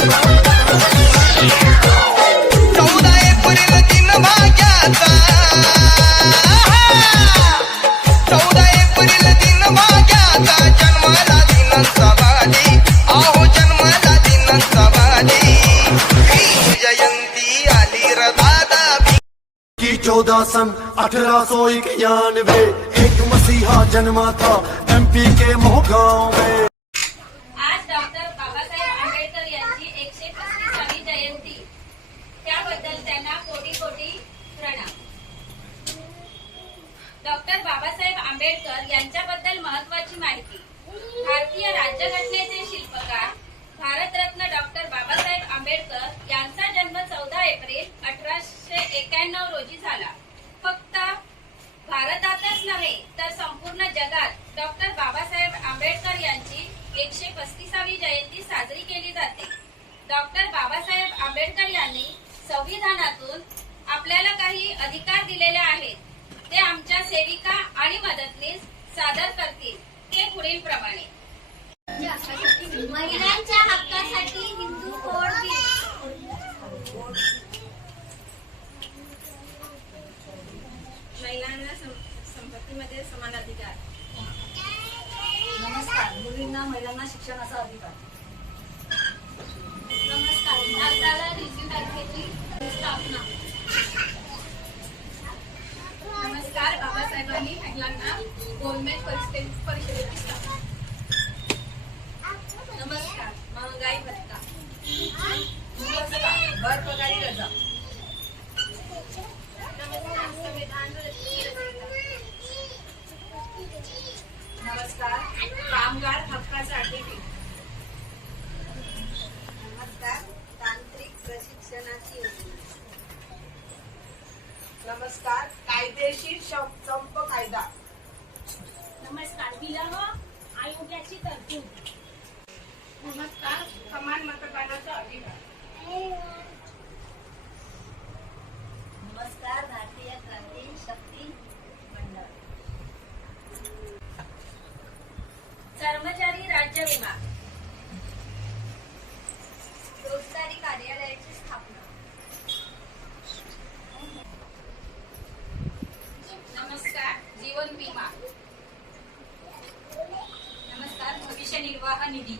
14 April दिन भाग्याचा 14 April दिन भाग्याचा जन्मला दिन सवाली आहो जन्मला दिन सवाली जयंती आली र दादा की 14 सन 1891 एक मसीहा जन्मा था एमपी के मोहगांव में। आज डॉक्टर बाबासाहेब आंबेडकर यांची 135वी जयंती, त्याबद्दल त्यांना कोटी कोटी प्रणाम। डॉक्टर बाबासाहेब आंबेडकर यांच्याबद्दल महत्त्वाची माहिती। भारतीय राज्यघटनेचे शिल्पकार भारतरत्न डॉक्टर बाबासाहेब आंबेडकर यांचा जन्म 14 एप्रिल 1891 रोजी झाला। फक्त भारतातच नव्हे तर संपूर्ण जगात डॉक्टर बाबासाहेब आंबेडकर यांची 135वी जयंती साजरी केली जाते। डॉक्टर बाबासाहेब आंबेडकर यांनी संविधानातून आपल्याला काही अधिकार दिलेले आहेत, ते आमच्या सेविका आणि मदतनीस सादर करतील। ते पुढील प्रमाणे: महिलांच्या हक्कासाठी हिंदू कोड बिल, महिलांना संपत्तीमध्ये समान अधिकार। नमस्कार, मुलींना महिलांना शिक्षणाचा अधिकार। नमस्कार, भारताला रिझर्व्ह बँकेची स्थापना। नमस्कार, बाबासाहेबांनी महिलांना गोलमेज परिषदेची स्थापना। नमस्कार, महागाई भत्ता। नमस्कार, भर पगारी रजा। नमस्कार, संविधान नमस्कार, कामगार हक्कासाठी बिल। नमस्कार, तांत्रिक प्रशिक्षणाची योजना। नमस्कार, कायदेशीर संप कायदा। नमस्कार, विवाह आयोगाची तरतूद। नमस्कार, समान मतदानाचा अधिकार। नमस्कार, भारतीय क्रांती शक्ती मंडळ। कर्मचारी राज्य विमा। रोजगारी कार्यालयाची स्थापना। नमस्कार, जीवन विमा। नमस्कार, भविष्य निर्वाह निधी।